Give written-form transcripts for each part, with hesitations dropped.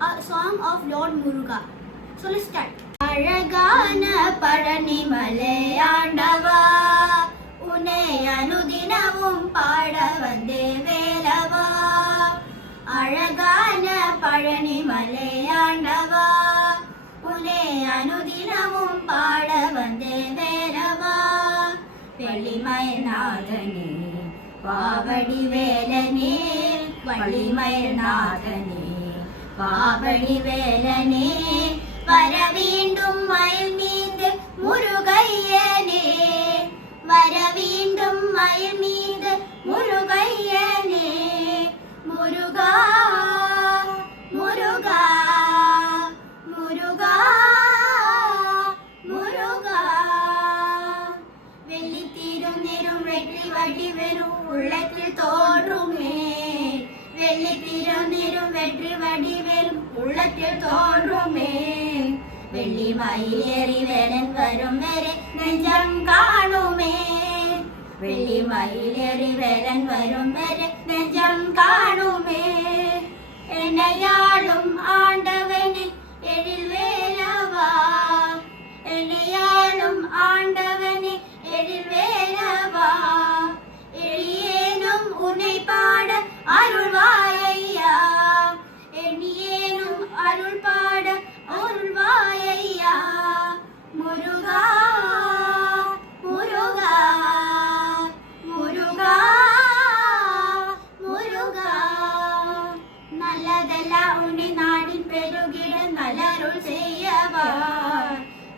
a song of Lord Muruga. So let's start. அழகான பழனி மலையாண்டவா, உன்னை அனுதினமும் பாட வந்தே வேலவா. அழகான பழனி மலையாண்டவா, உன்னை அனுதினமும் பாட வந்தே வேலவா. வெள்ளிமயநாதனே பாவடி வேலனே, வள்ளிமயநாதனே பாவடி வேலனே, வர வேண்டும் மயில் மீது முருகையனே, வர வேண்டும் மயில் மீது முருகையனே. முருகா முருகா முருகா முருகா. வெள்ளி தீரும் நிறம் வெற்றி வடிவெறும் உள்ளத்தில் தோன்றுமே, வெள்ளி தீரும் நிறம் வெற்றி வடிவெறும் உள்ளத்தில் தோன்றுமே. வெள்ளி மயிலேறி வேலன் வரும் வரை நெஞ்சம் காணுமே, வெள்ளி மயிலேறி வேலன் வரும் வரை நெஞ்சம் காணுமே. என்னையாளும் ஆண்டவனே எழில் வேலவா, என்னையாளும் ஆண்டவனே எழில் வேலவா. எளியேனும் உன்னை பாட அருள்வாயையா, எளியேனும் அருள் பாட அருள்வாயையா. முருகா முருகா முருகா முருகா. நல்லதெல்லாம் உன்னை நாடின் பெருகிட நல்லருள் செய்யவா,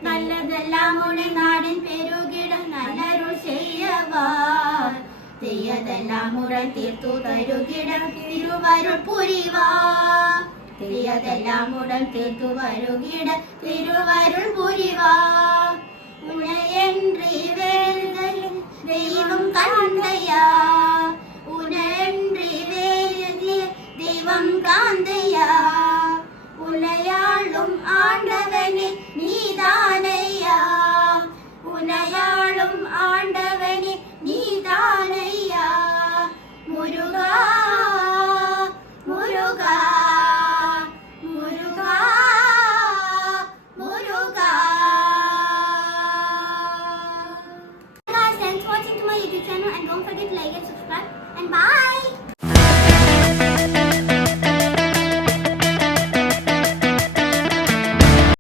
நல்லதெல்லாம் உன்னை நாடின் பெருகிட நல்லருள் செய்யவா. தீயதெல்லாம் உடன் தீர்த்து தருகிட திருவருள் புரிவா, தீயதெல்லாம் உடன் தீர்த்து வருகிட திருவருள் புரிவா. உனையன்றி வேறு தெய்வம் கந்தையா, உனையன்றி வேறு தெய்வம் காந்தையா. உனையாளும் ஆண்டவனே நீதானையா, உனையாளும்